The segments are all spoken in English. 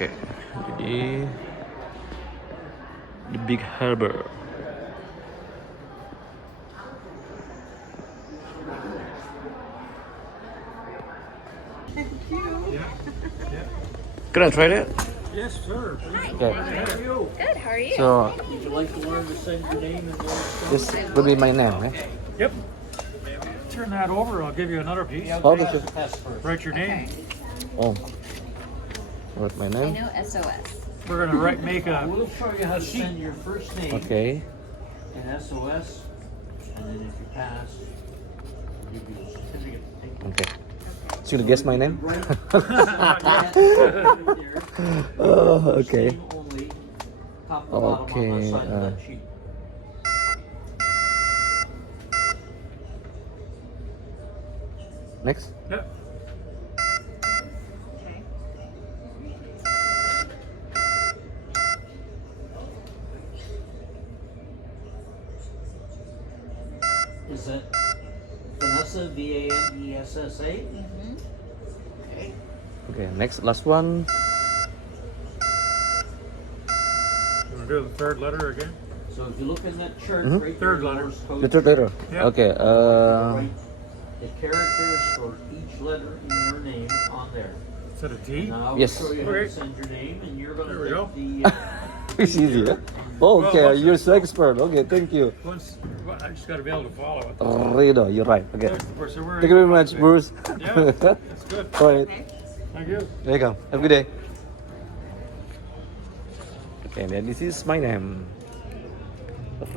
Oke, jadi the big harbor. Can I try that? Yes, sir. Okay. Good, how are you? So Would you like to learn to send your name and this will be my name, right? Yep. Turn that over. I'll give you another piece. Okay, sure. Write your name. Oh, what my I name? know SOS. We're gonna make a. We'll show you how to send your first name Okay. in SOS, and then if you pass, we'll give you a certificate. Okay. Should you guess my name? Right Oh, okay. Name only, top to bottom on the Okay, side of that sheet. Next. Yep. Okay. Is that Vanessa, Vanessa? Okay. Okay. Next, last one. You wanna do the third letter again? So if you look in that chart, Mhm. right Third there, letter. Morse code, The third letter. Yeah. Okay. write the characters for each letter in your name on there. Is that a D? Now I will Yes. show you how Okay. to send your name, and you're going There we to go. take the. It's easy. Huh? Oh, okay. Well, You're so expert. Okay. Thank you. Well, I just gotta be able to follow it. RIDHO. You're right. Okay. So we're Thank you very much, Bruce. Yeah, that's good. All right. Thank you. There you go. Have a good day. Okay, then this is my name.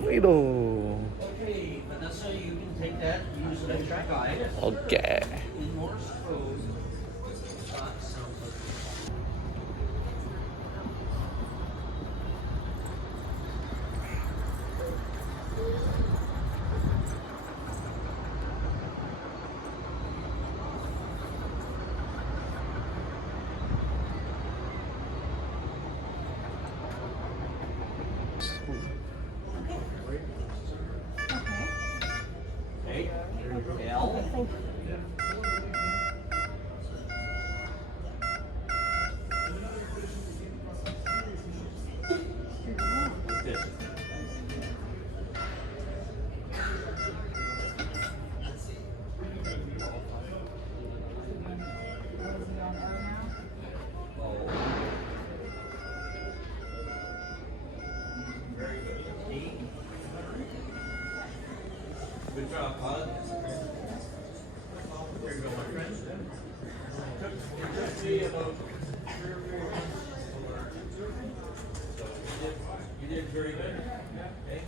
RIDHO. Okay, Vanessa, you can take that and use it as your guide. Okay. In Morse code. Okay. L. Like this. O. Very good. D. Good job, bud. Here you go, my friend. It took me about 3 or 4 months to learn. So you did very good. Okay.